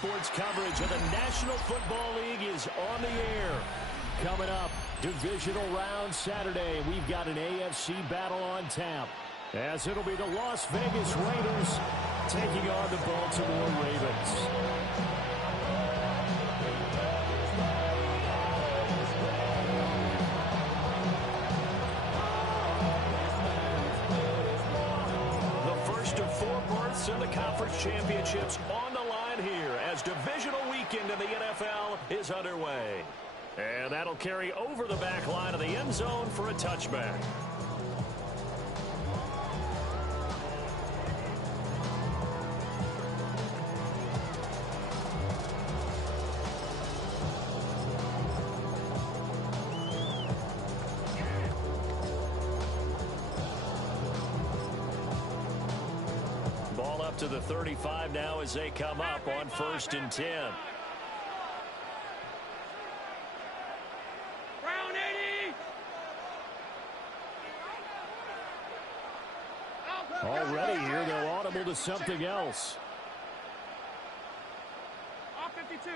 sports coverage of the National Football League is on the air. Coming up, divisional round Saturday. We've got an AFC battle on tap, as it'll be the Las Vegas Raiders taking on the Baltimore Ravens. In the conference championships on the line here as divisional weekend in the NFL is underway. And that'll carry over the back line of the end zone for a touchback. To the 35 now as they come up on 1st and 10. Round 80. Already here, they're audible to something else. Off 52.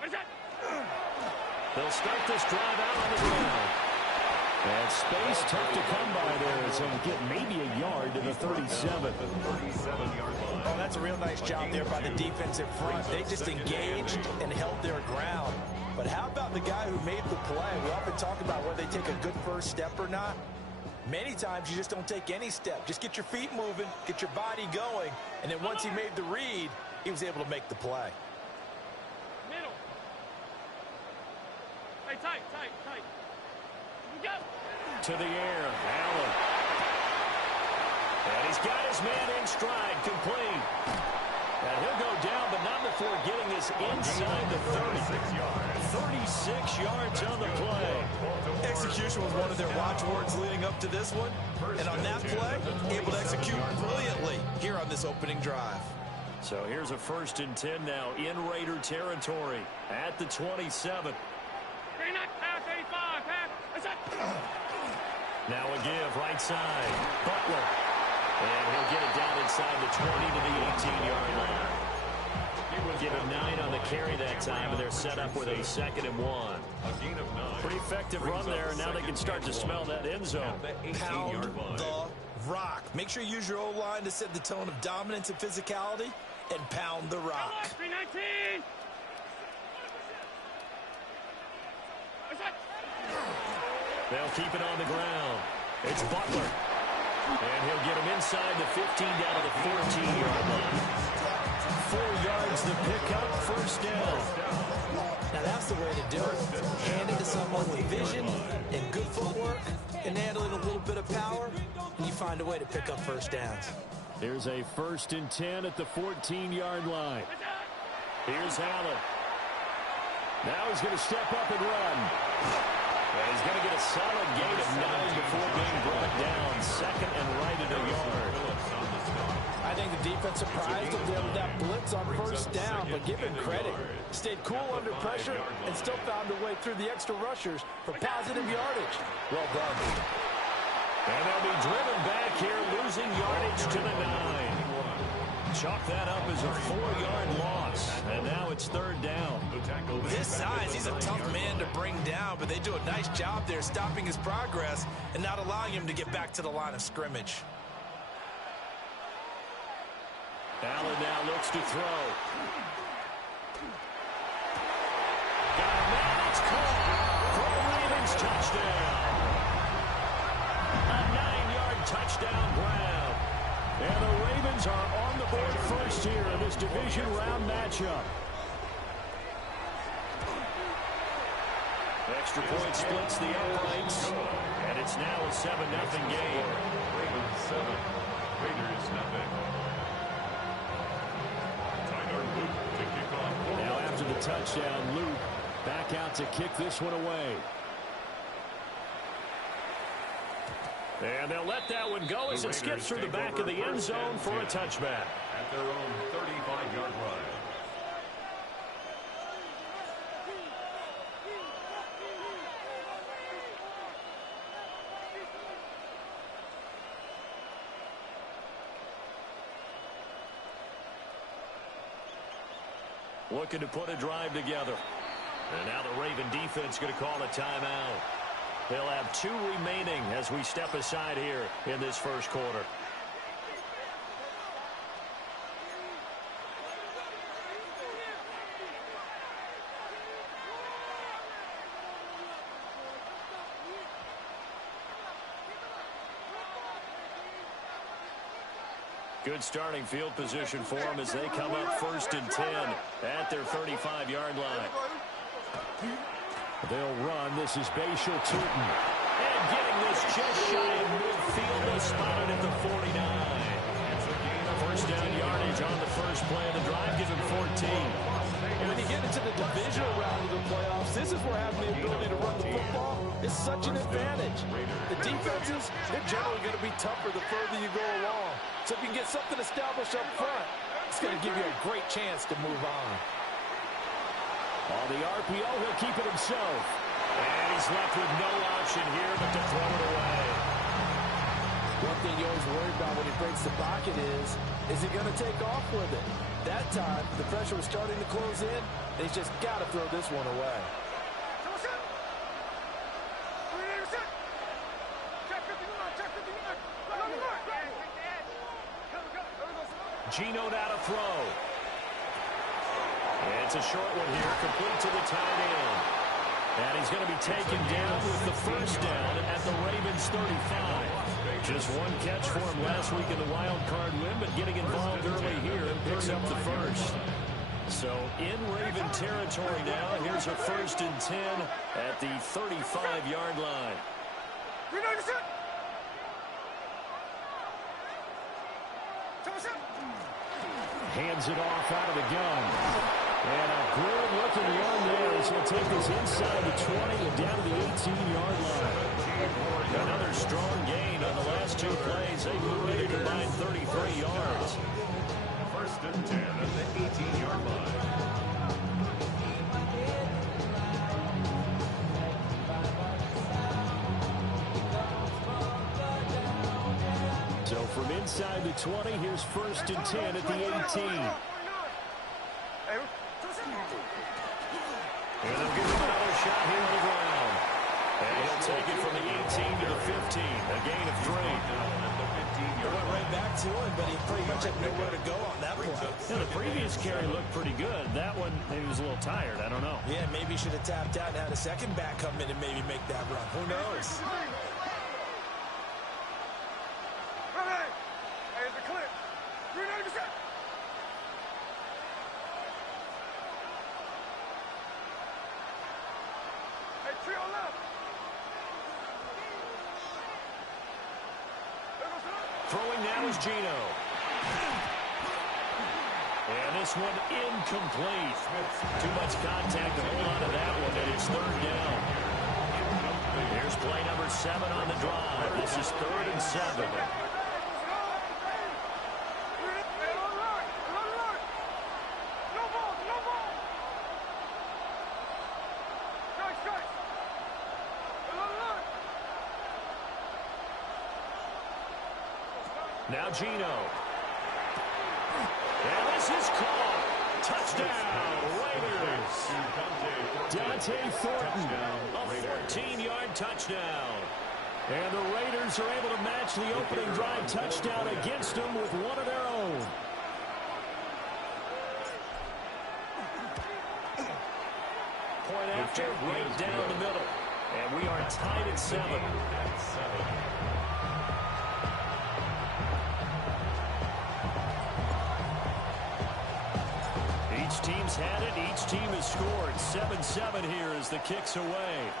What is that? They'll start this drive out on the ground. And space tough to come by there as they'll get maybe a yard to the 37. Oh, that's a real nice job there by the defensive front. They just engaged and held their ground. But how about the guy who made the play? We often talk about whether they take a good first step or not. Many times you just don't take any step. Just get your feet moving, get your body going, and then once he made the read, he was able to make the play. Middle. Hey, tight. Go. To the air, Allen. And he's got his man in stride, complete. And he'll go down, but not before getting this inside the 30. 36 yards on the play. Execution was one of their watchwords leading up to this one. And on that play, able to execute brilliantly here on this opening drive. So here's a 1st and 10 now in Raider territory at the 27. Now a give, right side. Butler. And he'll get it down inside the 20 to the 18-yard line. Give him 9 on the carry that time, and they're set up with a 2nd and 1. Pretty effective run there, and now they can start to smell that end zone. Pound the rock. Make sure you use your O-line to set the tone of dominance and physicality, and pound the rock. 319. They'll keep it on the ground. It's Butler. And he'll get him inside the 15 down to the 14-yard line. 4 yards the pickup, 1st down. Now that's the way to do it. Hand it to someone with vision and good footwork and handling a little bit of power, and you find a way to pick up 1st downs. Here's a 1st and 10 at the 14-yard line. Here's Allen. Now he's going to step up and run. And he's going to get a solid gain of 9 before being brought down. 2nd and right at a yard. I think the defense surprised him there with that blitz on 1st down, but give him credit. Stayed cool under pressure and still found a way through the extra rushers for positive yardage. Well done. And they'll be driven back here, losing yardage to the 9. Chalk that up as a 4-yard loss, and now it's 3rd down. His size, he's a tough man to bring down, but they do a nice job there stopping his progress and not allowing him to get back to the line of scrimmage. Allen now looks to throw. Got a man, it's caught for a Ravens touchdown. A 9-yard touchdown grab. And the Ravens are on the board first here in this division round matchup. Extra point splits the uprights, and it's now a 7-0 game. Ravens 7, Raiders nothing. To kick off. Now after the touchdown, Luke back out to kick this one away. And they'll let that one go as it skips through the back of the end zone for a touchback. At their own 35-yard line. looking to put a drive together. And now the Raven defense going to call a timeout. They'll have 2 remaining as we step aside here in this first quarter. Good starting field position for them as they come up 1st and 10 at their 35-yard line. They'll run. This is Bashal Tootin. And getting this just shy of midfield. They spotted at the 49. First down yardage on the first play of the drive. Gives them 14. And when you get into the divisional round of the playoffs, this is where having the ability to run the football is such an advantage. The defenses, they're generally going to be tougher the further you go along. So if you can get something established up front, it's going to give you a great chance to move on. On the RPO, he'll keep it himself. And he's left with no option here but to throw it away. One thing you always worry about when he breaks the pocket is he going to take off with it? That time, the pressure was starting to close in. They just got to throw this one away. Gino now to throw. And it's a short one here, complete to the tight end. And he's going to be taken down with the first down at the Ravens 35. Just one catch for him last week in the wild card win, but getting involved early here and picks up the first. So in Raven territory now, here's a 1st and 10 at the 35-yard line. Hands it off out of the gun. And a good-looking run there as he'll take this inside the 20 and down to the 18-yard line. Another strong gain on the last 2 plays. They moved it a combined 33 yards. 1st and 10 at the 18-yard line. So from inside the 20, here's 1st and 10 at the 18. And they'll give him another shot here on the ground. And he'll take it from the 18 to the 15. A gain of 3. It went right back to him, but he pretty much had nowhere to go on that play. Yeah, the previous carry looked pretty good. That one, maybe was a little tired. I don't know. Yeah, maybe he should have tapped out and had a second back come in and maybe make that run. Who knows? Throwing now is Gino. And this one incomplete. Too much contact to hold on to that one, and it's 3rd down. Here's play number 7 on the drive. This is 3rd and 7. Now Gino. And this is caught. Touchdown, Raiders. Dante Thornton. A 14-yard touchdown. And the Raiders are able to match the opening drive touchdown against them with one of their own. Point after, right down the middle. And we are tied at 7. Each team's had it. Each team has scored. 7-7 here as the kick's away.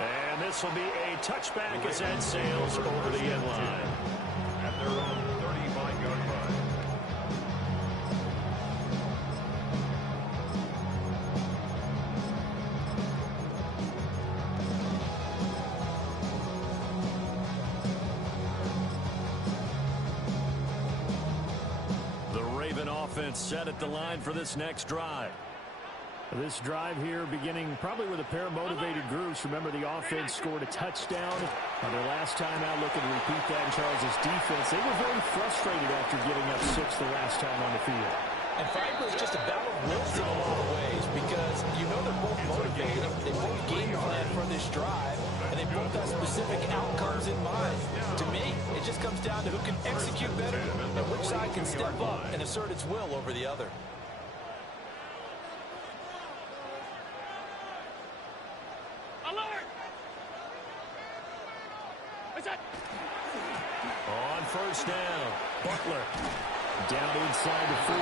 And this will be a touchback as that sails over the end line. At their own 35-yard line. Offense set at the line for this next drive. This drive here beginning probably with a pair of motivated groups. Remember, the offense scored a touchdown on their last time out. Looking to repeat that in Charles' defense. They were very frustrated after giving up 6 the last time on the field. And frankly, it's just a battle of wills in a lot of ways because you know they're both motivated. They both game plan for this drive, and they both have specific outcomes in mind. To me, it just comes down to who can execute better and which side can step up and assert its will over the other. Alert! What's that? On first down, Butler down inside the 40.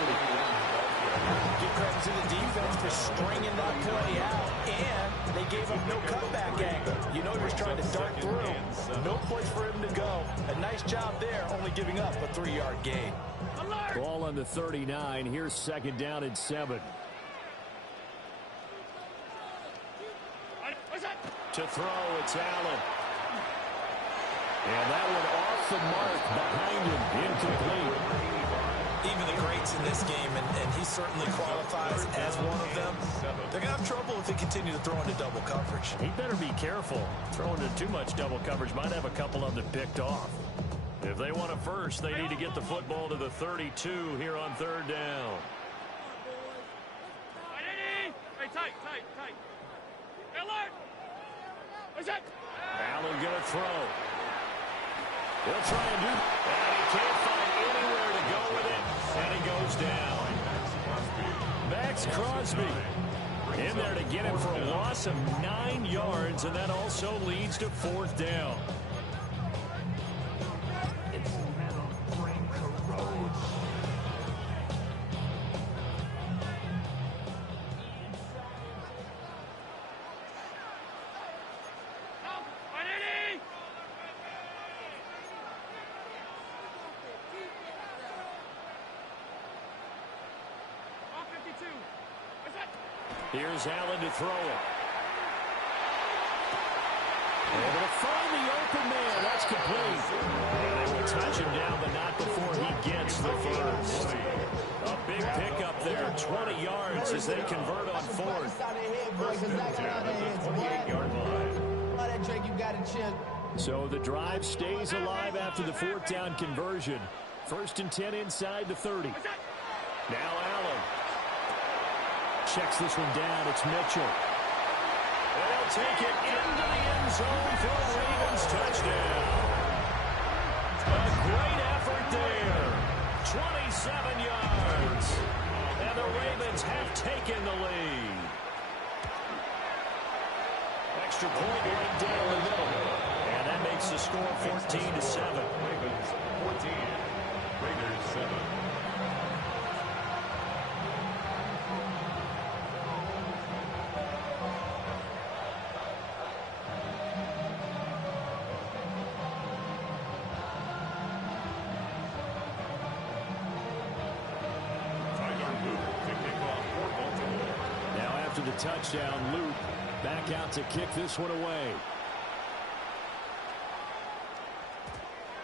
Give credit to the defense for stringing that play out, and they gave up no cutback angle. You know you're trying to dart through. No place for him to go. A nice job there, only giving up a 3-yard gain. Alert! Ball on the 39. Here's second down and 7. What's that? To throw, it's Allen. And that one off the mark behind him, incomplete. Even the greats in this game, and he certainly qualifies as one of them, they're going to have trouble if they continue to throw into double coverage. He better be careful. Throwing into too much double coverage might have a couple of them picked off. If they want a first, they need to get the football to the 32 here on third down. Hey, tight. Alert! What's that? Allen going to throw. He'll try and do, and he can't find anywhere to go with it, and he goes down. Max Crosby in there to get him for a loss of 9 yards, and that also leads to fourth down. Here's Allen to throw it. Able to find the open man. That's complete. And they will touch him down, but not before he gets the first. A big pickup there. 20 yards as they convert on fourth. So the drive stays alive after the fourth down conversion. First and 10 inside the 30. Now Allen. Checks this one down. It's Mitchell. And they'll take it into the end zone for a Ravens touchdown. A great effort there. 27 yards. And the Ravens have taken the lead. Extra point right down the middle. And that makes the score 14-7. Ravens 14, Raiders 7. The touchdown, Luke back out to kick this one away.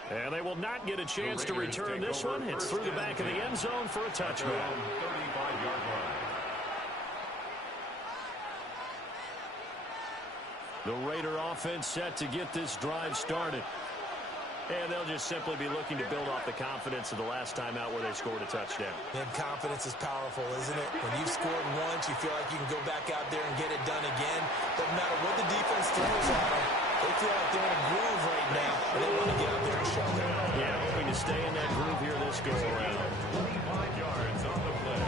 And they will not get a chance to return this one. It's through the back of the end zone for a touchback. 35-yard line. The Raider offense set to get this drive started. And they'll just simply be looking to build off the confidence of the last time out where they scored a touchdown. And confidence is powerful, isn't it? When you've scored once, you feel like you can go back out there and get it done again. Doesn't matter what the defense throws at them. They feel like they're in a groove right now, and they want to get out there and show them. Yeah, hoping to stay in that groove here this go-around. 25 yards on the play.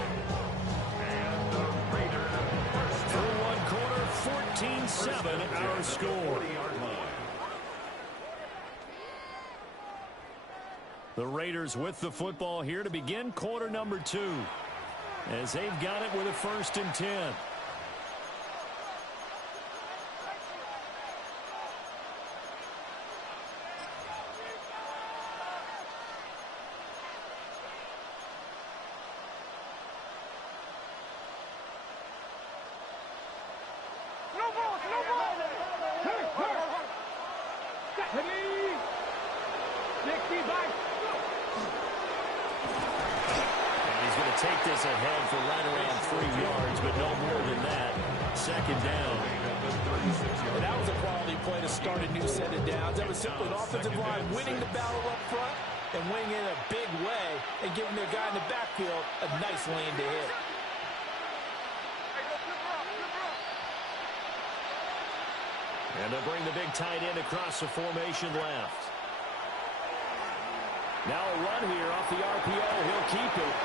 And the Raiders Through one quarter, 14-7 our score. 40-yard line. The Raiders with the football here to begin quarter number 2. As they've got it with a first and 10. No ball! Ready? 60 back. He's going to take this ahead for right around 3 yards, but no more than that. Second down. And that was a quality play to start a new set of downs. That was simply an offensive line winning the battle up front and wing in a big way and giving their guy in the backfield a nice lane to hit. And they'll bring the big tight end across the formation left. Now a run here off the RPO. He'll keep it.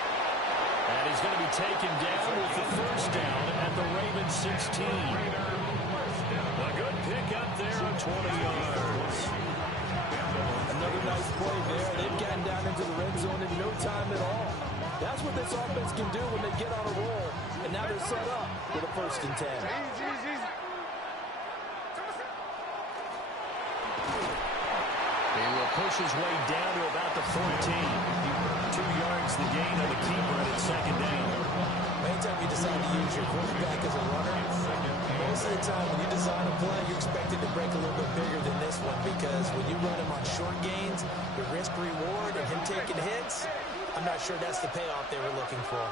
And he's going to be taken down with the first down at the Ravens 16. A good pick up there on 20 yards. Another nice play there. They've gotten down into the red zone in no time at all. That's what this offense can do when they get on a roll. And now they're set up with a 1st and 10. He will push his way down to about the 14. 2 yards the gain on the keeper at its 2nd down. Anytime you decide to use your quarterback as a runner, most of the time when you design a play, you're expected to break a little bit bigger than this one, because when you run him on short gains, the risk-reward of him taking hits, I'm not sure that's the payoff they were looking for.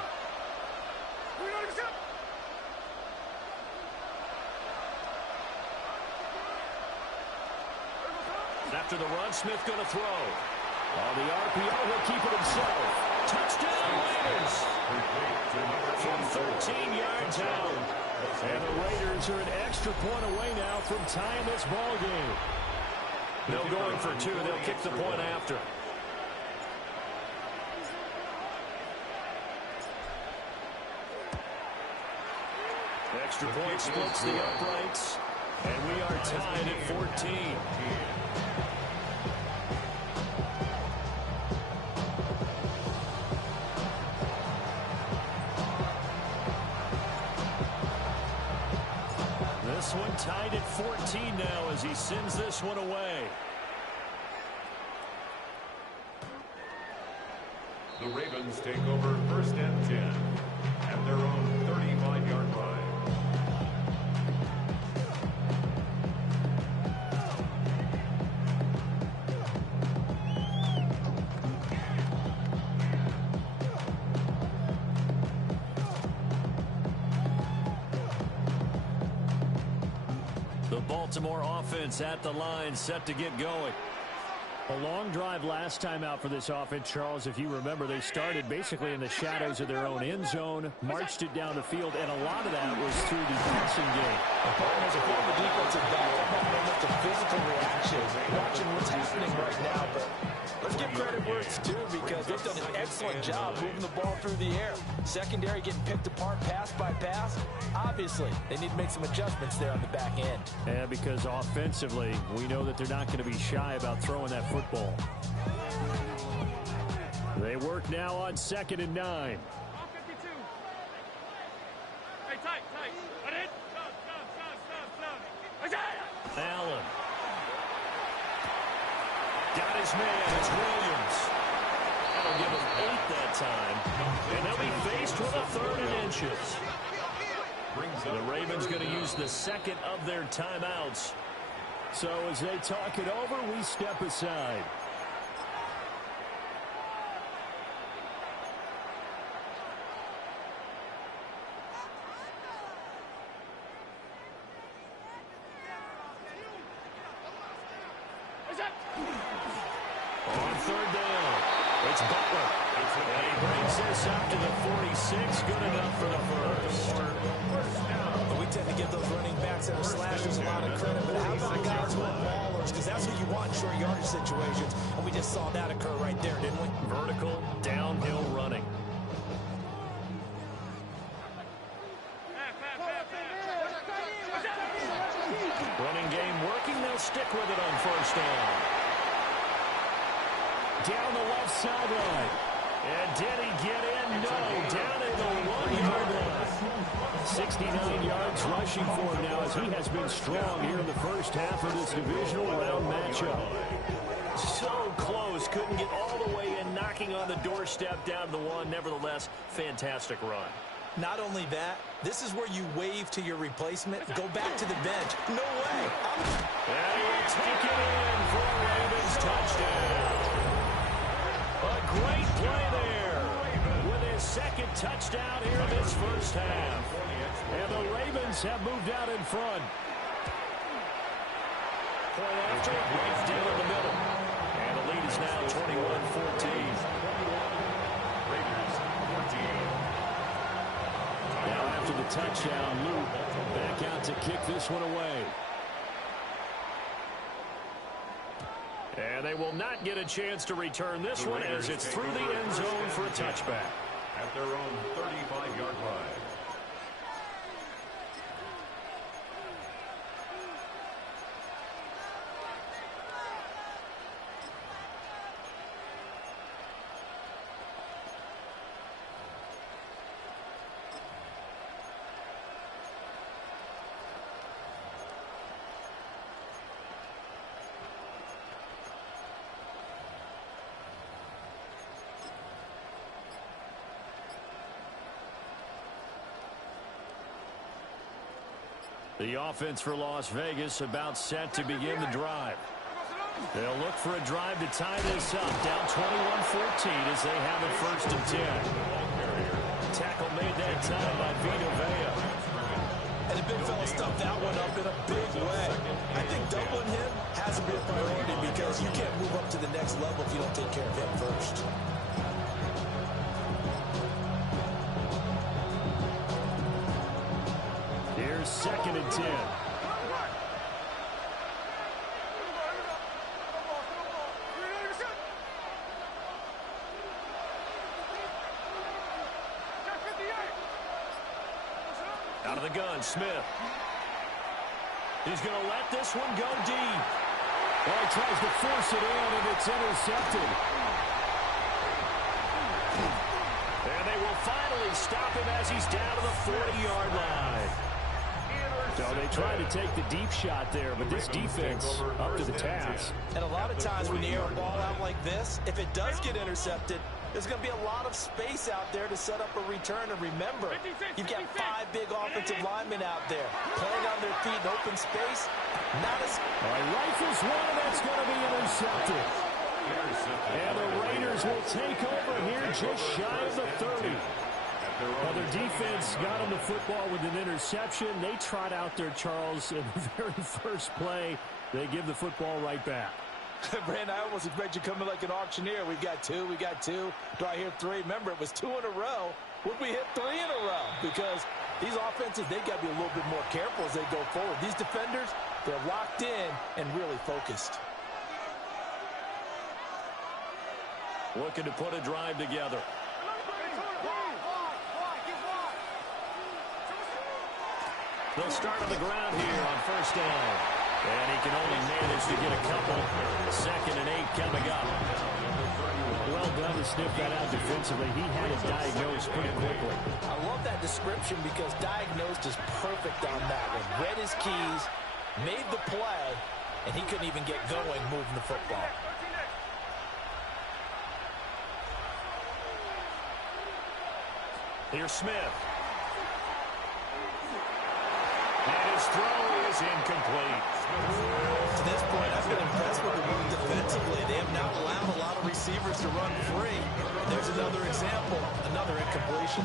After the run, Smith going to throw. On the RPO, he'll keep it himself. Touchdown, Raiders! From 13 yards out. And the Raiders are an extra point away now from tying this ball game. No going for 2. They'll kick the point after. Extra point splits the uprights. And we are tied at 14. This one tied at 14 now as he sends this one away. The Ravens take over 1st and 10 at their own 35-yard line. Baltimore offense at the line, set to get going. A long drive last time out for this offense, Charles. If you remember, they started basically in the shadows of their own end zone, marched it down the field, and a lot of that was through the passing game. As a former defensive back, I'm not much of physical reaction watching what's happening right now, but let's give credit where it's due, because they've done an excellent job moving the ball through the air. Secondary getting picked apart pass by pass. Obviously, they need to make some adjustments there on the back end. Yeah, because offensively, we know that they're not going to be shy about throwing that football. They work now on 2nd and 9. All 52. Hey, tight. Put it. Stop. Allen. Got his man. It's Williams. That'll give him 8 that time. And they'll be faced with a 3rd and inches. The Ravens going to use the 2nd of their timeouts. So as they talk it over, we step aside. On 3rd down, it's Butler. And he brings this up to the 46. Good enough for the first. We tend to give those running backs that are slashers a lot of credit, but how about guys who are ballers? Because that's what you want in short yardage situations, and we just saw that occur right there, didn't we? Vertical, downhill running. Running game working. They'll stick with it on 1st down. Down the left sideline. And did he get in? No. Down at the 1-yard line. 69 yards rushing for him now, as he has been strong here in the first half of this divisional round matchup. So close. Couldn't get all the way in, knocking on the doorstep down the 1. Nevertheless, fantastic run. Not only that, this is where you wave to your replacement, go back to the bench. No way. And he'll take it in for a Ravens touchdown. A great play there with his 2nd touchdown here in this first half. And the Ravens have moved out in front. Point after, right down the middle. And the lead Ravens now 21-14. Raiders 14. Now after the touchdown, Luke back out to kick this one away. And they will not get a chance to return this one as it's through the end zone for a touchback. At their own 35-yard line. The offense for Las Vegas about set to begin the drive. They'll look for a drive to tie this up. Down 21-14 as they have it 1st and 10. Tackle made that time by Vita Vea. And the big fella stuffed that one up in a big way. I think doubling him has to be a priority because you can't move up to the next level if you don't take care of him first. Here's 2nd and 10. Out of the gun, Smith. He's going to let this one go deep. Well, he tries to force it in, and it's intercepted. And they will finally stop him as he's down to the 40-yard line. So they tried to take the deep shot there, but this defense up to the task. And a lot of times when you air a ball out like this, if it does get intercepted, there's going to be a lot of space out there to set up a return. And remember, you've got 5 big offensive linemen out there playing on their feet in open space. Not as... All right, rifles one, and that's going to be intercepted. And the Raiders will take over here just shy of the 30. Well, their defense got them the football with an interception. They trot out there, Charles, in the very first play. They give the football right back. Brandon, I almost expect you coming like an auctioneer. We got 2, we got 2. Do I hear 3? Remember, it was 2 in a row. Would we hit 3 in a row? Because these offenses, they got to be a little bit more careful as they go forward. These defenders, they're locked in and really focused. Looking to put a drive together. They'll start on the ground here on 1st down. And he can only manage to get a couple. 2nd and 8 coming up. Well done to sniff that out defensively. He had it diagnosed pretty quickly. I love that description because diagnosed is perfect on that one. Read his keys, made the play, and he couldn't even get going moving the football. Here's Smith. And his throw is incomplete. To this point, I've been impressed with the work defensively. They have not allowed a lot of receivers to run free. And there's another example, another incompletion.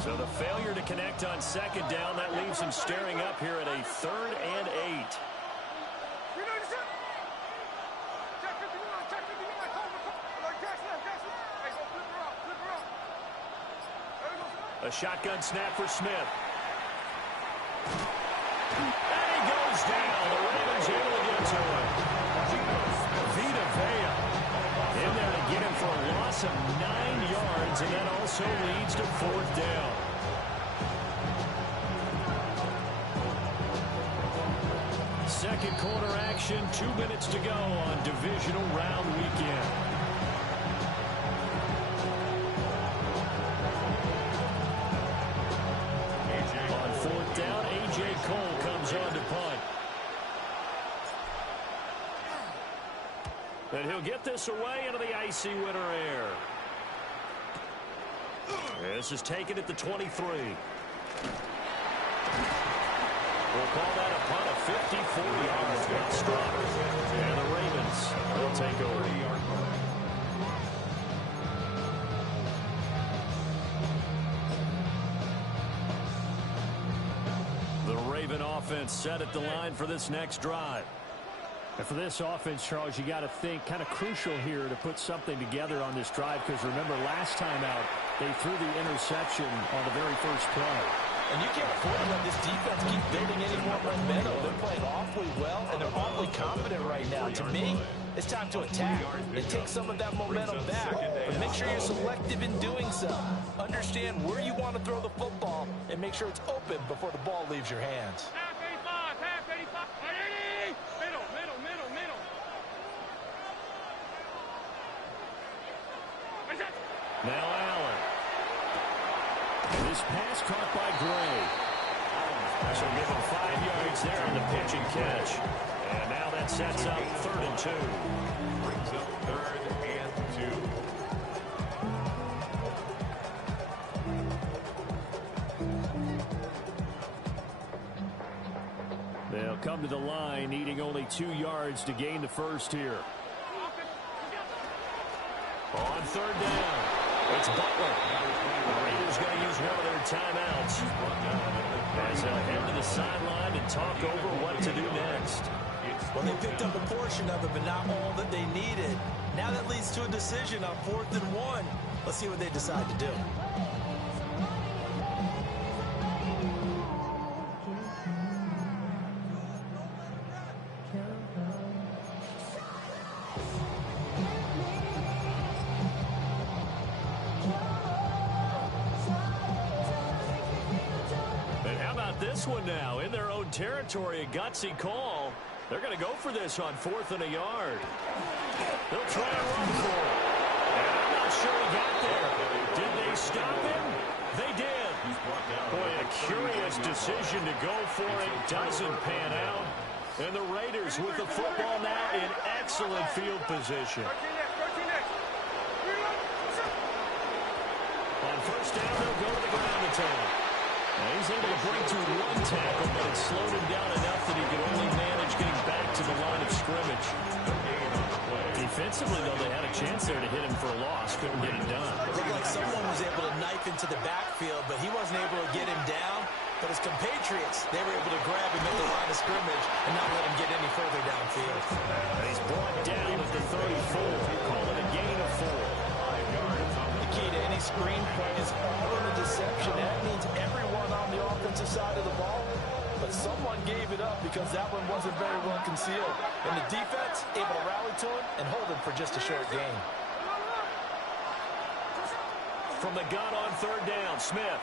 So the failure to connect on 2nd down, that leaves him staring up here at a 3rd and 8. A shotgun snap for Smith. And he goes down. The Ravens able to get to him. Vita Vea in there to get him for a loss of 9 yards, and that also leads to 4th down. Second quarter action, 2 minutes to go on divisional round weekend. Cole comes on to punt. And he'll get this away into the icy winter air. This is taken at the 23. We'll call that a punt of 54 yards. Well struck. And the Ravens will take over. offense set at the line for this next drive. And for this offense, Charles, you got to think kind of crucial here to put something together on this drive, because remember last time out they threw the interception on the very first play. And you can't afford to let this defense keep building any more momentum. They're playing awfully well, and they're awfully confident right now. To me, it's time to attack and take some of that momentum back. But make sure you're selective in doing so. Understand where you want to throw the football and make sure it's open before the ball leaves your hands. Half 85, half 85. Ready? Middle, middle, middle, middle. Now Allen. This pass caught by Gray. So give him 5 yards there on the pitch and catch. And now that sets up 3rd and 2. Brings up 3rd and 2. They'll come to the line, needing only 2 yards to gain the first here. On 3rd down, it's Butler. The Raiders going to use one of their timeouts as they'll head to the sideline and talk over what to do next. Well, they picked up a portion of it, but not all that they needed. Now that leads to a decision on 4th and 1. Let's see what they decide to do. This one now in their own territory, a gutsy call. They're going to go for this on 4th and a yard. They'll try and run for it. And I'm not sure he got there. Did they stop him? They did. Boy, a curious decision to go for it. Doesn't pan out. And the Raiders with the football now in excellent field position. On 1st down, they'll go to the ground attack. He's able to break through 1 tackle, but it slowed him down enough that he could only manage getting back to the line of scrimmage. Defensively, though, they had a chance there to hit him for a loss. Couldn't get it done. It looked like someone was able to knife into the backfield, but he wasn't able to get him down. But his compatriots, they were able to grab him at the line of scrimmage and not let him get any further downfield. And he's brought down at the 34. Call it a gain of 4. The key to any screen play is all in the deception. That means everyone on the offensive side of the ball, but someone gave it up because that one wasn't very well concealed. And the defense able to rally to him and hold him for just a short gain. From the gun on 3rd down, Smith.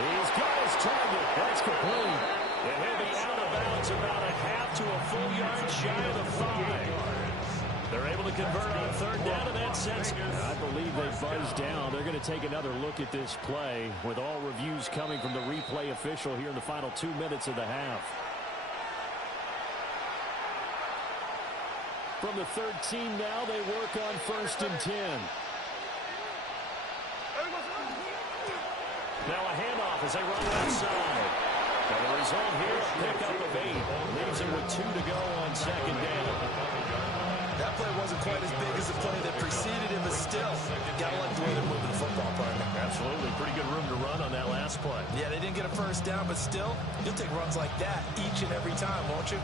He's got his target. That's complete. And he'll be out of bounds about a half to a full yard shy of the 5. They're able to convert on 3rd down, and that sets. I believe they buzzed down. They're going to take another look at this play with all reviews coming from the replay official here in the final 2 minutes of the half. From the 13 now, they work on 1st and 10. Now a handoff as they run left side. And the result here, a pickup of 8. Leaves it with 2 to go on 2nd down. That play wasn't quite as big as the play that preceded it, but still, got to like the way they're moving the football, partner. Absolutely. Pretty good room to run on that last play. Yeah, they didn't get a 1st down, but still, you'll take runs like that each and every time, won't you?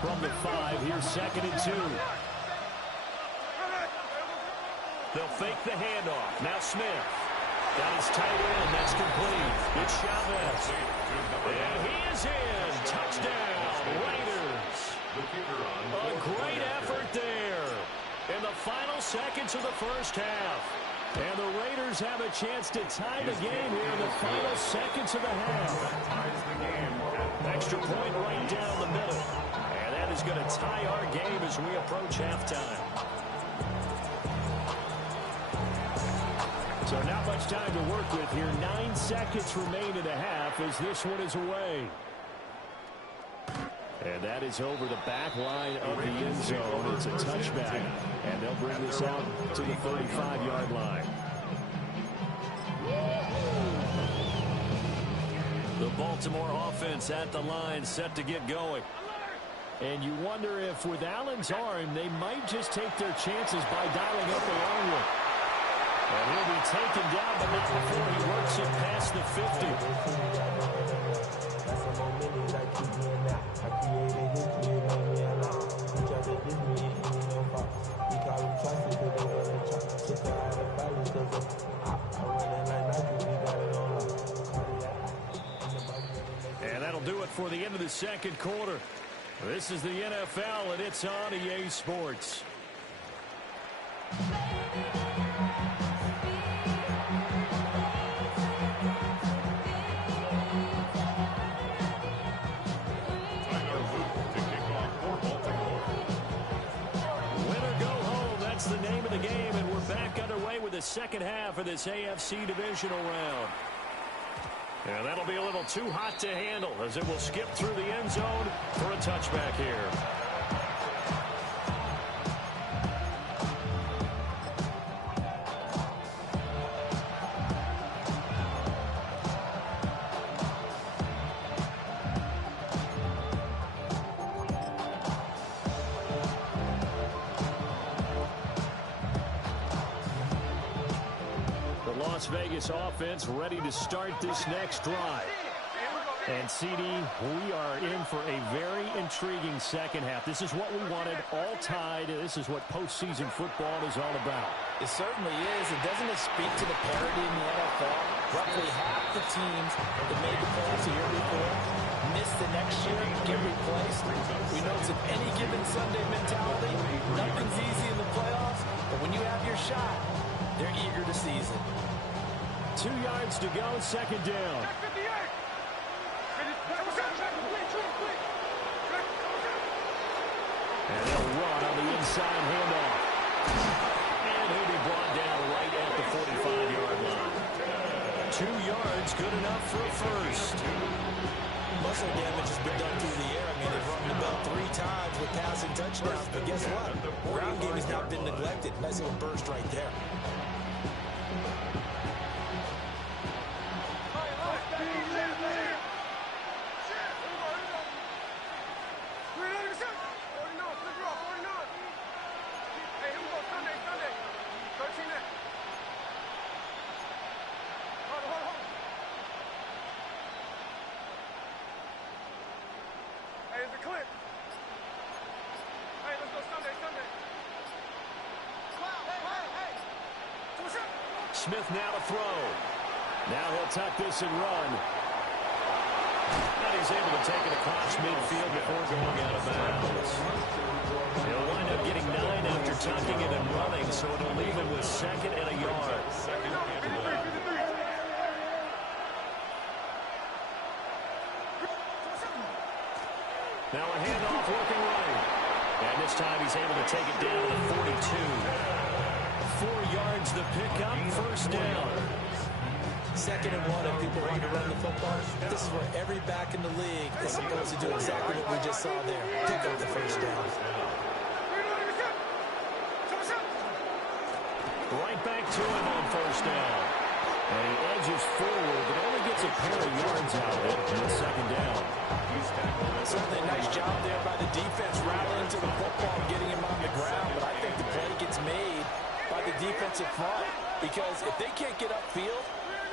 From the 5, here's 2nd and 2. They'll fake the handoff. Now Smith. Got his tight end. That's complete. It's Chavez. And he is in. Touchdown, Raiders. A great effort there in the final seconds of the first half. And the Raiders have a chance to tie the game here in the final seconds of the half. Extra point right down the middle. And that is going to tie our game as we approach halftime. So not much time to work with here. 9 seconds remain in the half as this one is away. And that is over the back line of the end zone. It's a touchback, and they'll bring this out to the 35-yard line. The Baltimore offense at the line, set to get going. And you wonder if with Allen's arm, they might just take their chances by dialing up a long one. And he'll be taken down, but not before he works it past the 50. And that'll do it for the end of the second quarter. This is the NFL, and it's on EA Sports. The name of the game, and we're back underway with the second half of this AFC divisional round. And that'll be a little too hot to handle as it will skip through the end zone for a touchback here. Las Vegas offense ready to start this next drive. And CD, we are in for a very intriguing second half. This is what we wanted, all tied. This is what postseason football is all about. It certainly is. And doesn't it speak to the parity in the NFL? Roughly half the teams that made the playoffs a year before miss the next year, get replaced. We know it's an any given Sunday mentality. Nothing's easy in the playoffs, but when you have your shot, they're eager to seize it. 2 yards to go, second down. And they'll run on the inside handoff. And he'll be brought down right at the 45-yard line. 2 yards, good enough for a first. Muscle damage has been done through the air. I mean, they've run the ball 3 times with passing touchdowns, but guess what? Ground game has not been neglected. Nice little burst right there. Smith now to throw. Now he'll tuck this and run. And he's able to take it across midfield before going out of bounds. He'll wind up getting 9 after tucking it and running, so it'll leave him with 2nd and a yard. Now a handoff looking right. And this time he's able to take it down to the 42. 4 yards the pickup, first down. 2nd and 1, if people want to run the football, this is where every back in the league is supposed to do exactly what we just saw there. Pick up the first down. Right back to him on first down. And he edges forward, but only gets a pair of yards out of it in the second down. Certainly a nice job there by the defense, rallying to the football and getting him on the ground, but I think the play gets made by the defensive front, because if they can't get upfield,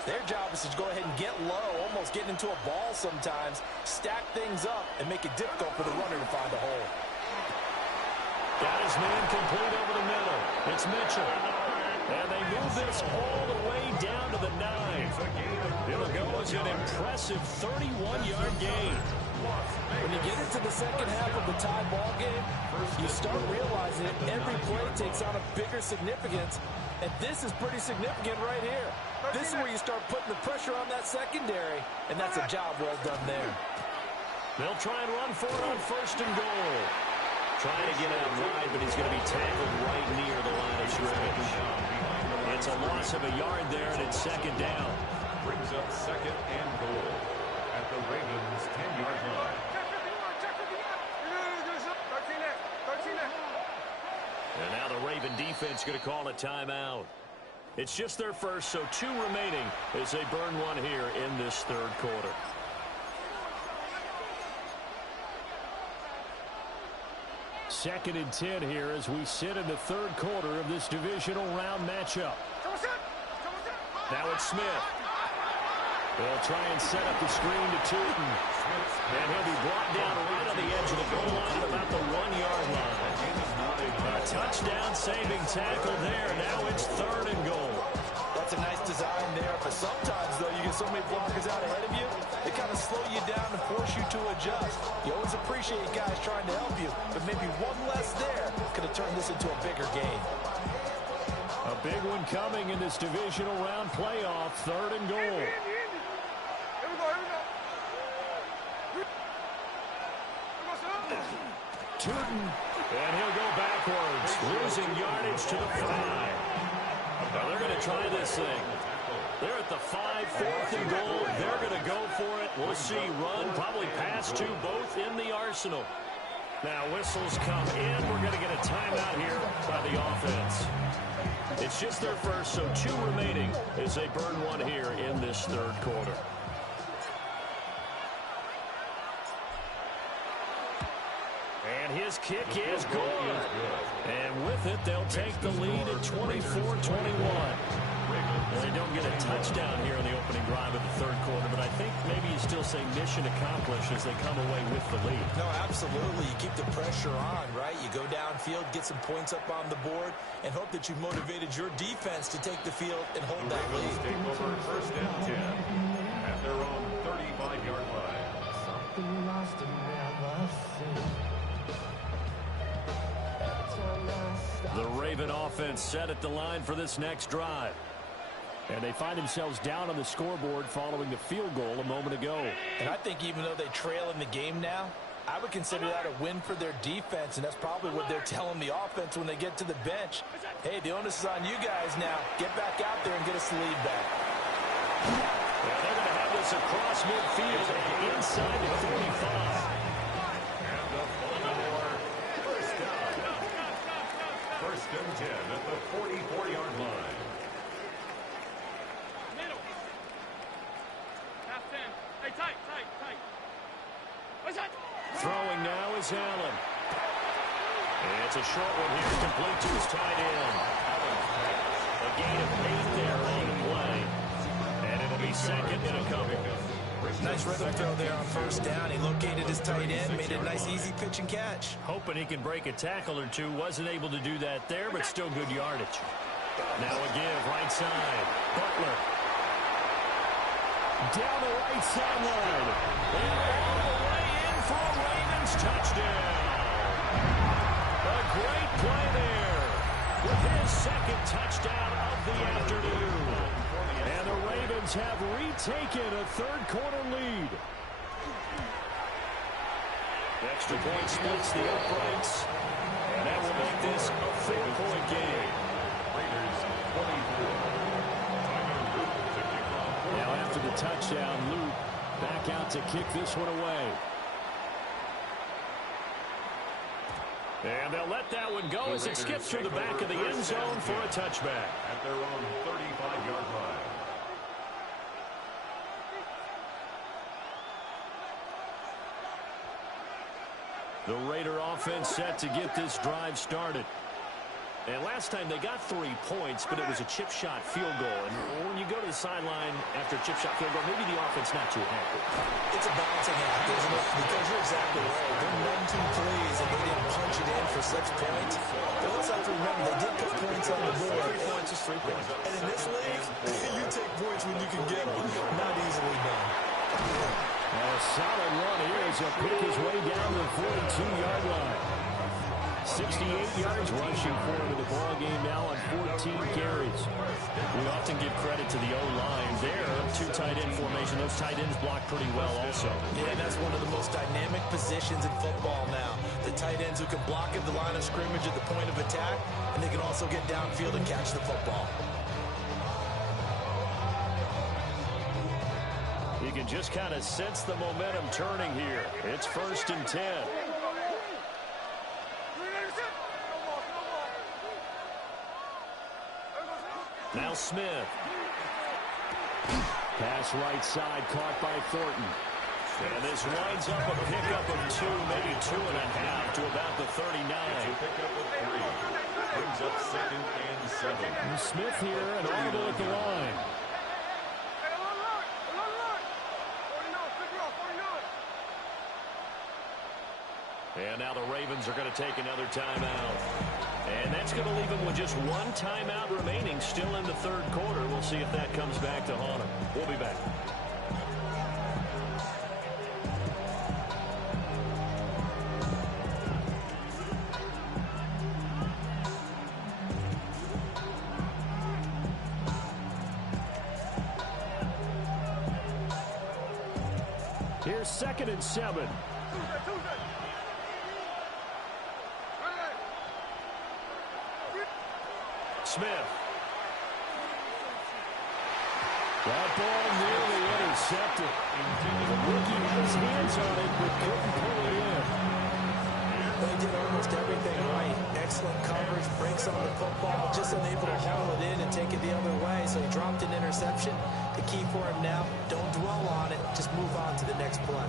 their job is to go ahead and get low, almost get into a ball sometimes, stack things up, and make it difficult for the runner to find a hole. Got his man complete over the middle. It's Mitchell. And they move this all the way down to the 9. It'll go as an impressive 31-yard gain. When you get into the second half of the tie ball game, you start realizing that every play takes on a bigger significance, and this is pretty significant right here. This is where you start putting the pressure on that secondary, and that's a job well done there. They'll try and run for it on 1st and goal. Trying to get out wide, but he's going to be tackled right near the line of scrimmage. It's a loss of a yard there, and it's 2nd down. Brings up 2nd and goal at the Ravens' 10-yard line. And now the Raven defense going to call a timeout. It's just their first, so 2 remaining as they burn one here in this 3rd quarter. Second and 10 here as we sit in the 3rd quarter of this divisional round matchup. Now it's Smith. They'll try and set up the screen to Tootin. And he'll be brought down right on the edge of the goal line at about the 1-yard line. A touchdown-saving tackle there. Now it's 3rd and goal. That's a nice design there, but sometimes, though, you get so many blockers out ahead of you, they kind of slow you down and force you to adjust. You always appreciate guys trying to help you, but maybe one less there could have turned this into a bigger game. A big one coming in this divisional round playoff. 3rd and goal. Tootin, and he'll go backwards, losing yardage to the 5. Now they're going to try this thing. They're at the 5, 4th and goal. They're going to go for it. We'll see. Run, probably pass to both in the arsenal. Now whistles come in. We're going to get a timeout here by the offense. It's just their first, so 2 remaining as they burn one here in this 3rd quarter. And his kick is good. And with it, they'll take the lead at 24-21. Well, they don't get a touchdown here in the opening drive of the 3rd quarter, but I think maybe you still say mission accomplished as they come away with the lead. No, absolutely. You keep the pressure on, right? You go downfield, get some points up on the board, and hope that you've motivated your defense to take the field and hold that lead. Take over 1st and 10 at their own 35-yard line. Something lost and never seen. The Raven offense set at the line for this next drive. And they find themselves down on the scoreboard following the field goal a moment ago. And I think even though they trail in the game now, I would consider that a win for their defense, and that's probably what they're telling the offense when they get to the bench. Hey, the onus is on you guys now. Get back out there and get us the lead back. Well, they're going to have this across midfield inside the 45. And the Baltimore first down. 1st and 10 at the 44-yard line. Middle. Half 10. Hey, tight. What's that? Throwing now is Allen. And it's a short one here, complete to his tight end. A gain of 8 there on the play. And it'll be 2nd and a couple. Nice rhythm throw there on 1st down. He located his tight end, made it a nice easy pitch and catch. Hoping he can break a tackle or two. Wasn't able to do that there, but still good yardage. Now a give, right side. Butler. Down the right sideline. And all the way in for a Ravens touchdown. A great play there with his 2nd touchdown of the afternoon. And the Ravens have retaken a 3rd quarter lead. Extra point splits the uprights. And that will make this a 4-point game. Raiders 24. Now after the touchdown, Luke back out to kick this one away. And they'll let that one go as it skips through the back of the end zone for a touchback. At their own 35-yard line. The Raider offense set to get this drive started. And last time they got 3 points, but it was a chip shot field goal. And when you go to the sideline after a chip shot field goal, maybe the offense not too happy. It's a balancing act, isn't it? Because you're exactly right. They're 1-2 plays, and they didn't punch it in for 6 points. But let's have to remember, they did put points on the board. 3 points is 3 points. And in this league, you take points when you can get them. Not easily done. A solid run here as he'll pick his way down to the 42-yard line. 68 yards rushing for him in the ball game now on 14 carries. We often give credit to the O-line there. 2 tight end formation. Those tight ends block pretty well also. Yeah, that's one of the most dynamic positions in football now. The tight ends who can block at the line of scrimmage at the point of attack, and they can also get downfield and catch the football. You can just kind of sense the momentum turning here. It's 1st and 10. Now Smith. Pass right side, caught by Thornton. And this winds up a pickup of 2, maybe 2.5 to about the 39. Pickup of 3. Brings up 2nd and 7. And Smith here, an audible at the line. And now the Ravens are going to take another timeout. And that's going to leave them with just one timeout remaining still in the third quarter. We'll see if that comes back to haunt them. We'll be back. Here's 2nd and 7. Smith. That ball nearly intercepted. The rookie had his hands on it, but couldn't pull it in. They did almost everything right. Excellent coverage, breaks on the football, just unable to haul it in and take it the other way. So he dropped an interception. The key for him now, don't dwell on it, just move on to the next play.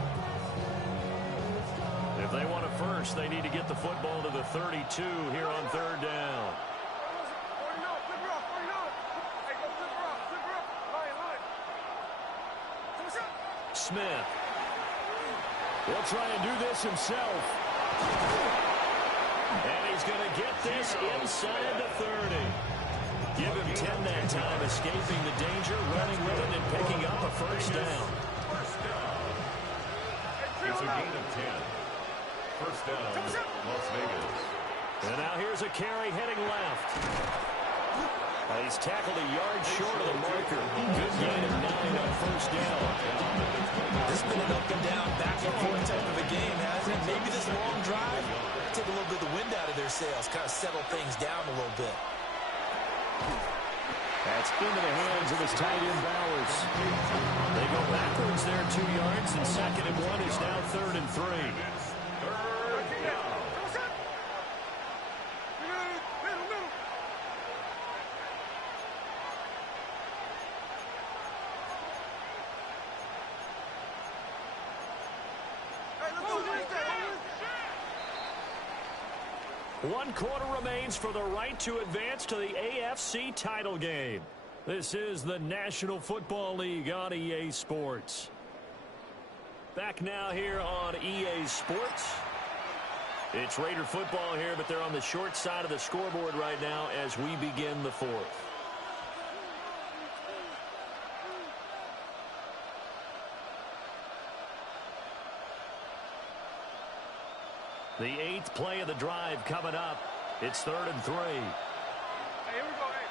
If they want it first, they need to get the football to the 32 here on 3rd down. Smith. He'll try and do this himself. And he's going to get this inside the 30. Give him 10 that time, escaping the danger, running with it, and picking up a first down. First down. It's a gain of 10. First down, Las Vegas. And now here's a carry heading left. He's tackled a yard short of the marker. Good gain of 9 on first down. This has been an up and down, back and forth type of a game, hasn't it? Maybe this long drive, take a little bit of the wind out of their sails, kind of settle things down a little bit. That's into the hands of his tight end, Bowers. They go backwards there 2 yards, and 2nd and 1 is now 3rd and 3. One quarter remains for the right to advance to the AFC title game. This is the National Football League on EA Sports. Back now here on EA Sports. It's Raider football here, but they're on the short side of the scoreboard right now as we begin the 4th. The 8th play of the drive coming up. It's 3rd and 3. Hey, here we go, hey.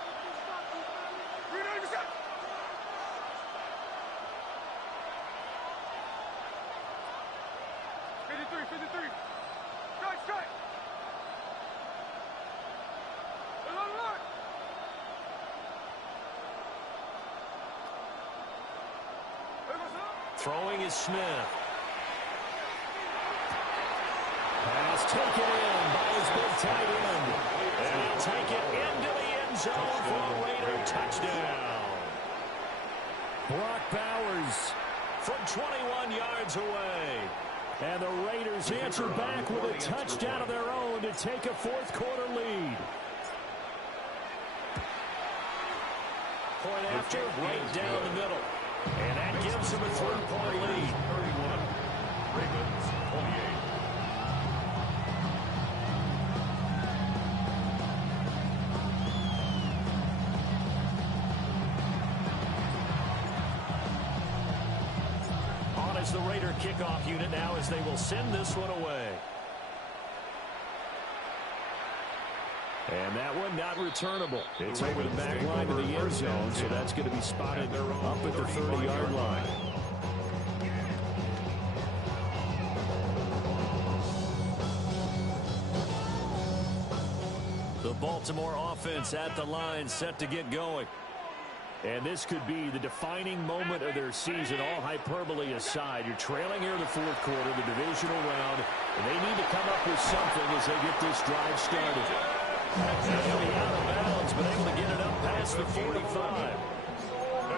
390%. 53. Strike. Alert. Throwing is Smith. Pass taken in by his big tight end. And he'll take it into the end zone for a Raider touchdown. Brock Bowers from 21 yards away. And the Raiders answer back with a touchdown of their own to take a 4th quarter lead. Point after, right down the middle. And that gives them a 3-point lead. 31. Ravens 28. The Raider kickoff unit now as they will send this one away. And that one not returnable. It's over the back line of the end zone, so that's going to be spotted up at the 30-yard line. The Baltimore offense at the line, set to get going. And this could be the defining moment of their season, all hyperbole aside. You're trailing here in the 4th quarter, the divisional round, and they need to come up with something as they get this drive started. They'll be out of bounds, but able to get it up past the 45.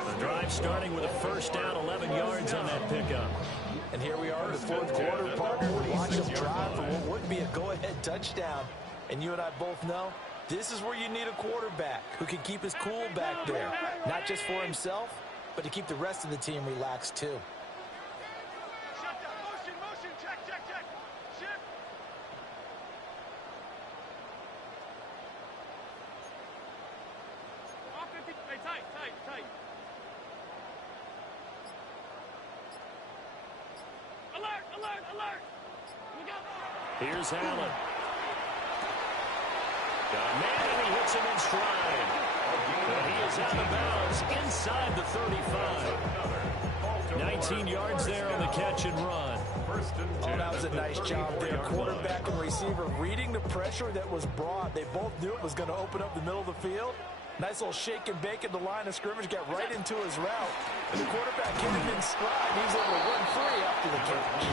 The drive starting with a first down, 11 yards on that pickup. And here we are in the 4th quarter, partner. Watch them drive for what would be a go-ahead touchdown. And you and I both know, this is where you need a quarterback who can keep his cool back there. Not just for himself, but to keep the rest of the team relaxed too. Shut down. Motion. Check. Shift. Tight, tight, tight. Alert, alert, alert. Look out. Here's Allen. Got a man, and he hits him in stride. And he is out of bounds inside the 35. 19 yards there on the catch and run. Oh, that was a nice job there. Quarterback and receiver reading the pressure that was brought. They both knew it was going to open up the middle of the field. Nice little shake and bake at the line of scrimmage. Got right into his route. And the quarterback hit him in stride. He's able to run free after the catch.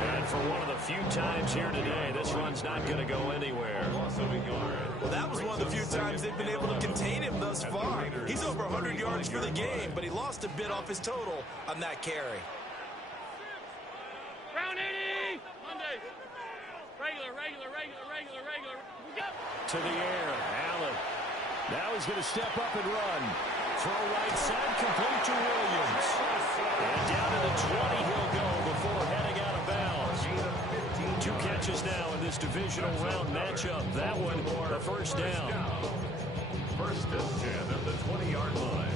And for one of the few times here today, this run's not going to go anywhere. Well, that was one of the few times they've been able to contain him thus far. He's over 100 yards for the game, but he lost a bit off his total on that carry. Round 80. Monday. Regular, regular, regular, regular, regular. We go. To the air, Allen. Now he's going to step up and run. Throw right side, complete to Williams. And down to the 20 he'll go before heading out of bounds. 2 catches now in this divisional round matchup. That one, a first down. First and 10 at the 20-yard line.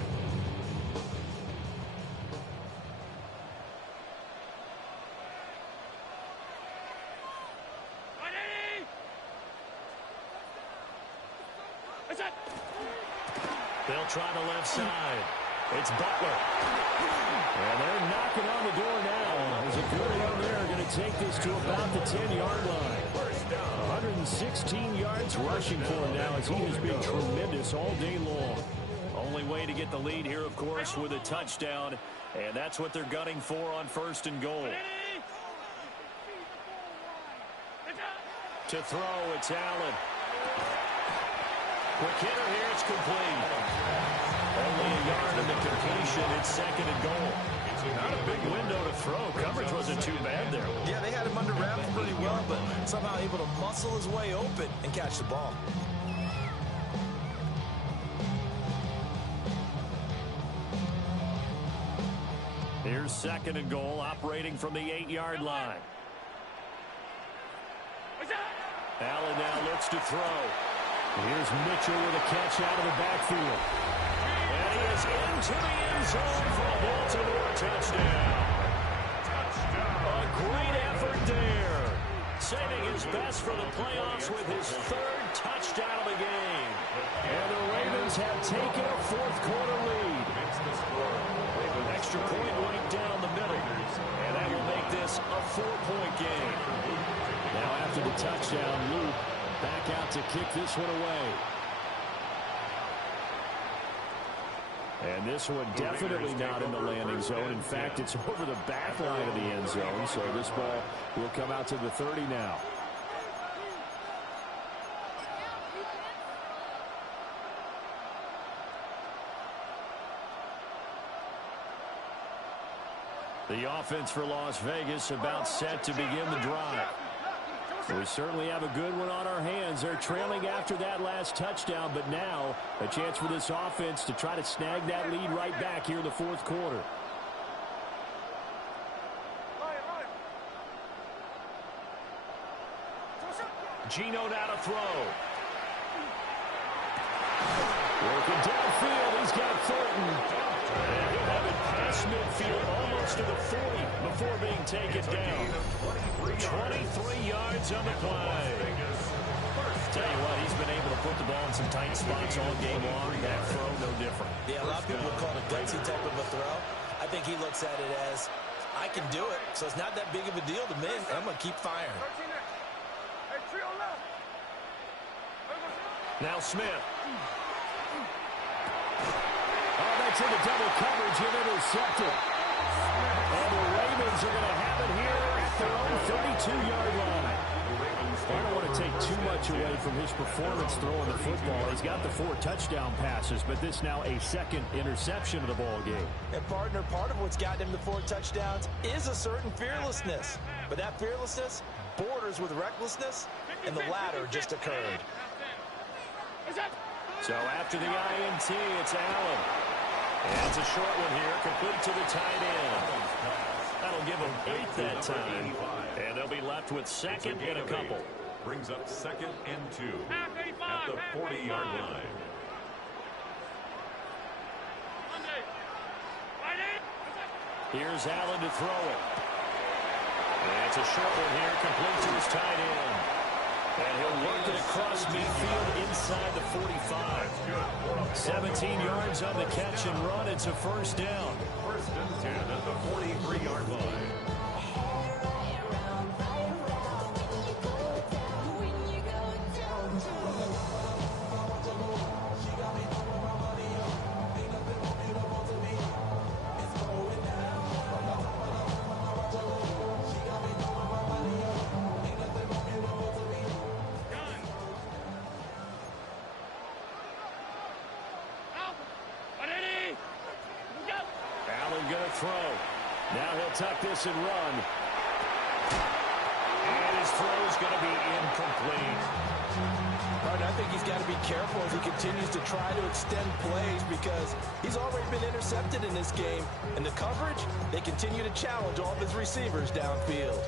They'll try the left side. It's Butler. And they're knocking on the door now. There's a good run there. Going to take this to about the 10-yard line. 116 yards rushing for him now as he has been tremendous all day long. Only way to get the lead here, of course, with a touchdown. And that's what they're gunning for on first and goal. To throw, it's Allen. Quick hitter here, it's complete. Only a yard in the completion. It's second and goal. Not a big window to throw. Coverage wasn't too bad there. Yeah, they had him under wraps pretty well, but somehow able to muscle his way open and catch the ball. Here's second and goal, operating from the 8-yard line. Allen now looks to throw. Here's Mitchell with a catch out of the backfield. And he is into the end zone for a Baltimore touchdown. A great effort there. Saving his best for the playoffs with his 3rd touchdown of the game. And the Ravens have taken a 4th-quarter lead. Extra point right down the middle. And that will make this a 4-point game. Now after the touchdown, Luke back out to kick this one away. And this one definitely not in the landing zone. In fact, it's over the back line of the end zone. So this ball will come out to the 30 now. The offense for Las Vegas about set to begin the drive. We certainly have a good one on our hands. They're trailing after that last touchdown, but now a chance for this offense to try to snag that lead right back here in the 4th quarter. Geno now to throw. Working downfield, he's got Thornton. And he'll have it past midfield almost to the 40 before being taken down. 23 yards on the play. Tell you what, he's been able to put the ball in some tight spots all game long. That throw, no different. Yeah, a lot of people would call it a gutsy type of a throw. I think he looks at it as, I can do it, so it's not that big of a deal to me. I'm going to keep firing. Now Smith. Oh, that's into double coverage and intercepted. And the Ravens are going to have it here at their own 32-yard line. I don't want to take too much away from his performance throwing the football. He's got the 4 touchdown passes, but this now a 2nd interception of the ball game. And partner, part of what's gotten him the 4 touchdowns is a certain fearlessness. But that fearlessness borders with recklessness, and the latter just occurred. So after the INT, it's Allen. And it's a short one here, complete to the tight end. That'll give them 8 that time. And they'll be left with 2nd and a couple. Brings up 2nd and 2 at the 40-yard line. Here's Allen to throw it. It's a short one here, complete to his tight end. And he'll work it across midfield inside the 45. 17 yards on the catch and run. It's a first down. First and 10 at the 43-yard line. Now he'll tuck this and run. And his throw's going to be incomplete. I think he's got to be careful as he continues to try to extend plays because he's already been intercepted in this game. And the coverage, they continue to challenge all of his receivers downfield.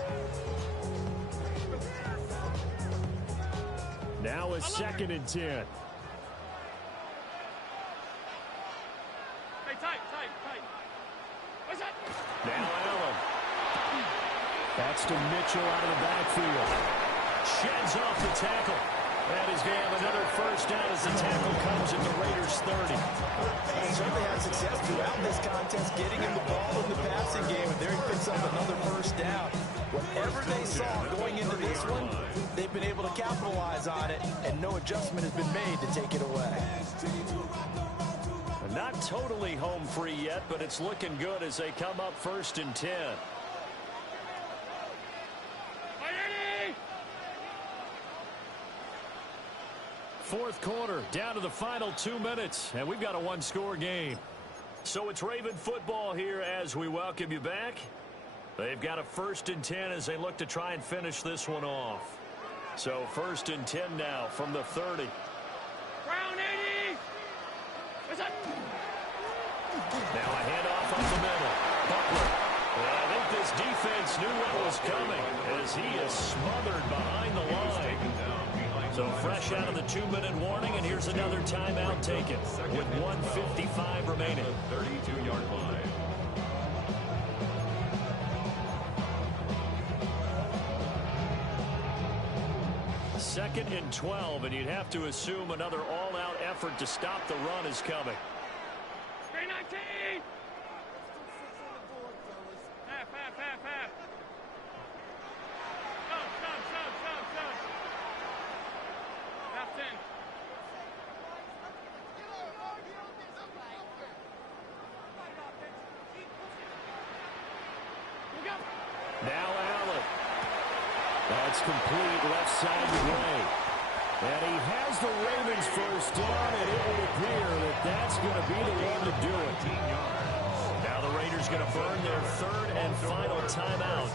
Now a 2nd and 10. Hey, tight. What's that? Now Allen. That's to Mitchell out of the backfield. Sheds off the tackle. That is going to have another first down as the tackle comes at the Raiders' 30. He certainly had success throughout this contest getting him the ball in the passing game, and there he picks up another first down. Whatever they saw going into this one, they've been able to capitalize on it, and no adjustment has been made to take it away. Not totally home free yet, but it's looking good as they come up 1st and 10. Fourth quarter, down to the final 2 minutes, and we've got a one-score game. So it's Raven football here as we welcome you back. They've got a 1st and 10 as they look to try and finish this one off. So 1st and 10 now from the 30. Brown 80! What's that? Now a handoff up the middle. Butler. Well, I think this defense knew what was coming as he is smothered behind the line. So fresh out of the 2-minute warning, and here's another timeout taken with 1:55 remaining. 32-yard line. Second and 12, and you'd have to assume another all-out effort to stop the run is coming. 319! Half. Stop. Half 10. Now Allen. That's complete left side of the way. And he has the Ravens first down, and it would appear that that's going to be the one to do it. Now the Raiders going to burn their 3rd and final timeout.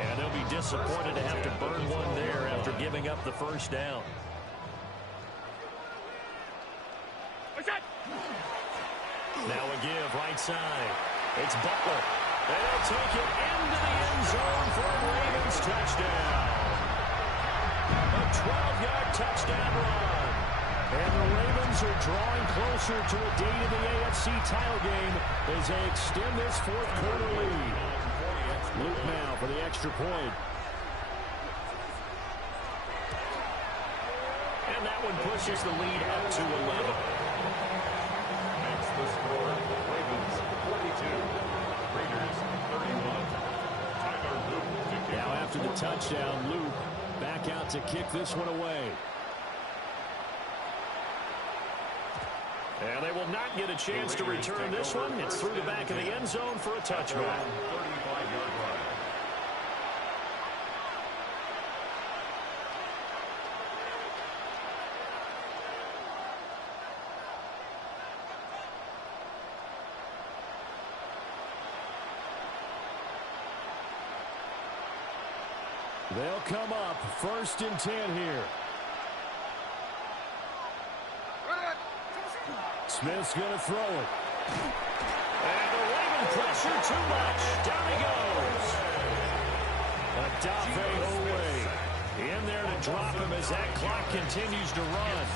And they'll be disappointed to have to burn one there after giving up the first down. What's that? Now a give right side. It's Butler. They'll take it into the end zone for a Ravens touchdown. A 12-yard touchdown run. And the Ravens are drawing closer to a date in the AFC title game as they extend this fourth quarter lead. Luke now for the extra point. And that one pushes the lead up to 11. Makes the score. Ravens 42. Raiders 31. Tyler Luke to kick. Now after the touchdown, Luke back out to kick this one away. And they will not get a chance to return this one. It's through the back of the end zone for a touchback. 35-yard line. They'll come up 1st and 10 here. Smith's going to throw it. And the Raven pressure too much. Down he goes. Adafe Owe in there to drop him as that clock continues to run.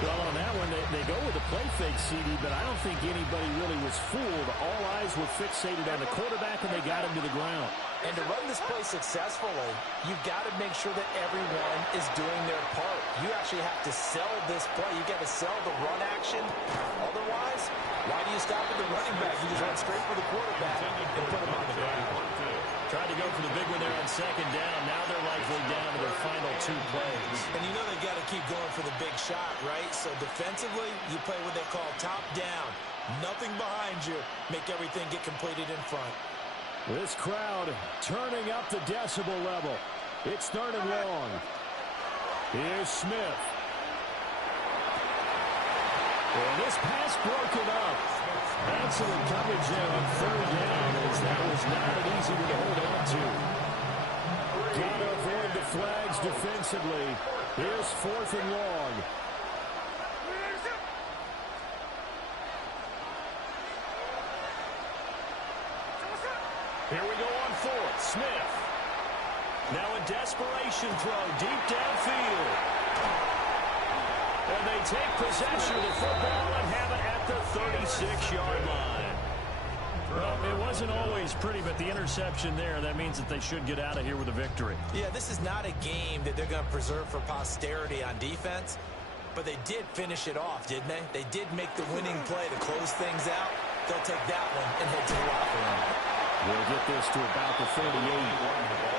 Well, on that one, they go with a play fake, CD, but I don't think anybody really was fooled. All eyes were fixated on the quarterback, and they got him to the ground. And to run this play successfully, you've got to make sure that everyone is doing their part. You actually have to sell this play. You've got to sell the run action. Otherwise, why do you stop at the running back? You just run straight for the quarterback and put him on the ground. Tried to go for the big one there on second down. Now they're likely down to their final 2 plays. And you know they got to keep going for the big shot, right? So defensively, you play what they call top down. Nothing behind you. Make everything get completed in front. This crowd turning up the decibel level. It's 3rd and long. Here's Smith. And this pass broken up. Excellent coverage there on 3rd down, as that was not an easy one to hold on to. Got to avoid the flags defensively. Here's 4th and long. Here we go on 4th. Smith. Now a desperation throw deep downfield. And they take possession of the football and have it at the 36-yard line. Well, it wasn't always pretty, but the interception there, that means that they should get out of here with a victory. Yeah, this is not a game that they're going to preserve for posterity on defense, but they did finish it off, didn't they? They did make the winning play to close things out. They'll take that one and head to the locker room. We'll get this to about the 38.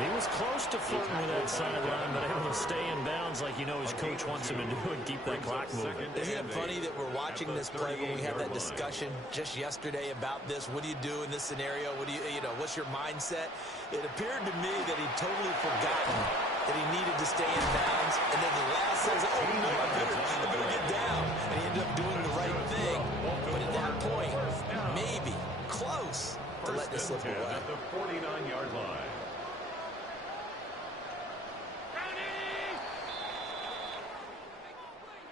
He was close to flirting with that sideline, but able to stay in bounds like you know his coach wants him to do and keep that clock moving. Isn't it funny that we're watching this play when we had that discussion just yesterday about this? What do you do in this scenario? What do you know, what's your mindset? It appeared to me that he'd totally forgotten that he needed to stay in bounds. And then the last says, oh, no, I better get down. And he ended up doing the right thing. But at that point, maybe close to let this slip away. At the 49-yard line.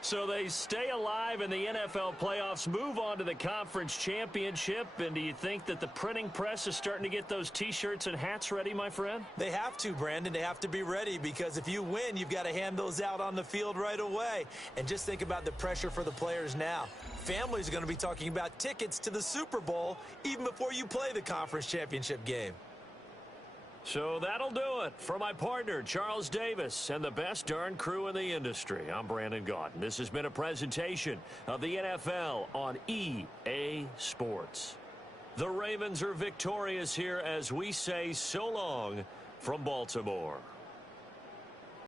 So they stay alive in the NFL playoffs, move on to the conference championship. And do you think that the printing press is starting to get those T-shirts and hats ready, my friend? They have to, Brandon. They have to be ready because if you win, you've got to hand those out on the field right away. And just think about the pressure for the players now. Families are going to be talking about tickets to the Super Bowl even before you play the conference championship game. So that'll do it. For my partner, Charles Davis, and the best darn crew in the industry, I'm Brandon Gaudin. This has been a presentation of the NFL on EA Sports. The Ravens are victorious here as we say so long from Baltimore.